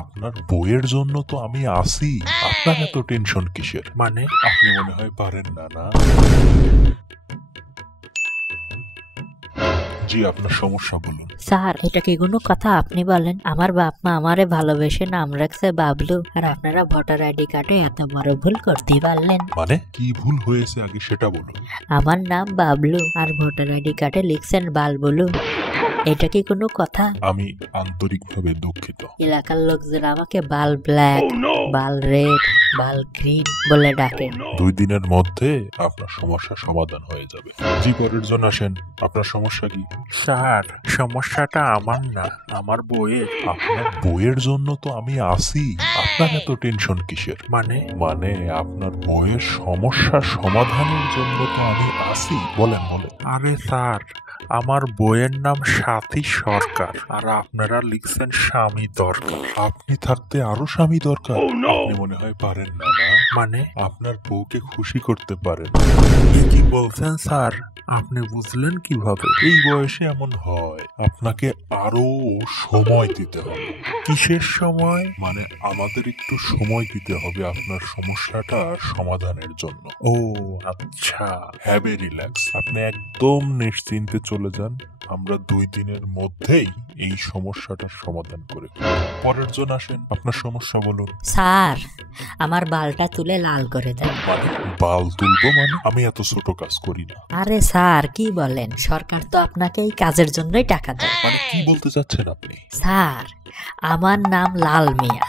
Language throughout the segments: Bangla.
আপনার বইয়ের জন্য তো আমি আছি, আপনার এত টেনশন কিসের? মানে আপনি মনে হয় পারেন না, না? জি, আপনার সমস্যা বলুন। স্যার, এটা কি কোনো কথা? আপনি বলেন, আমার বাপ মা আমারে ভালোবেসে নাম রাখছে বাবলু, আর আপনারা ভোটার আইডি কার্ডে এত বড় ভুল করতে পারলেন। মানে কি ভুল হয়েছে আগে সেটা বলুন। আমার নাম বাবলু আর ভোটার আইডি কার্ডে লিখছেন বালবুলু। এটা কি কোনো কথা? আমি আন্তরিকভাবে দুঃখিত। এলাকার লোকজন আমাকে বাল ব্ল্যাক, বাল রেড, বাল গ্রিন বলে ডাকে। 2 দিনের মধ্যে আপনার সমস্যা সমাধান হয়ে যাবে। জি, পরের জন আসেন। আপনার সমস্যা কি? স্যার, সমস্যাটা আমার না, আমার বইয়ের। আপনার বইয়ের জন্য তো আমি আছি, আপনার এত টেনশন কিসের? মানে মানে আপনার বইয়ের সমস্যা সমাধানের জন্য তো আমি আছি। বলেন বলেন। আরে স্যার, আমার বইয়ের নাম সাথী সরকার, আর আপনারা লিখছেন স্বামী দরকার। আপনি থাকতে আরো স্বামী দরকার? আপনি মনে হয় পারেন না, না? মানে আপনার বউকে খুশি করতে পারেন। এ কি বলছেন স্যার? আপনি বুঝলেন কিভাবে? এই বয়সে এমন হয়। আপনাকে আরো সময় দিতে হবে। কিসের সময়? মানে আমাদের একটু সময় দিতে হবে আপনার সমস্যাটা সমাধানের জন্য। ও আচ্ছা। Have a relax. আপনি একদম নিশ্চিন্তে চলে যান। আমরা 2 দিনের মধ্যেই এই সমস্যাটার সমাধান করে ফেলব। পরের জন আসেন। আপনার সমস্যা বলুন। স্যার, আমার বালটা তুলে লাল করে দেন। মানে বাল তুলবো? মানে আমি এত ছোট কাজ করি না। আরে স্যার, কি বলেন? সরকার তো আপনাকে এই কাজের জন্যই টাকা দেয়। মানে কি বলতে চাচ্ছেন আপনি? স্যার, আমার নাম লাল মিয়া,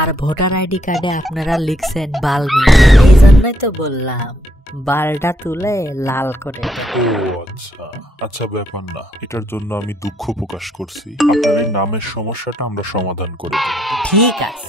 আর ভোটার আইডি কার্ডে আপনারা লিখছেন বাল মিয়া। এই জন্যই তো বললাম বালটা তুলে লাল করে দেন। ও আচ্ছা আচ্ছা, ব্যাপার না। এটার জন্য আমি দুঃখ প্রকাশ করছি। আপনার এই নামের সমস্যাটা আমরা সমাধান করে দেব। ঠিক আছে।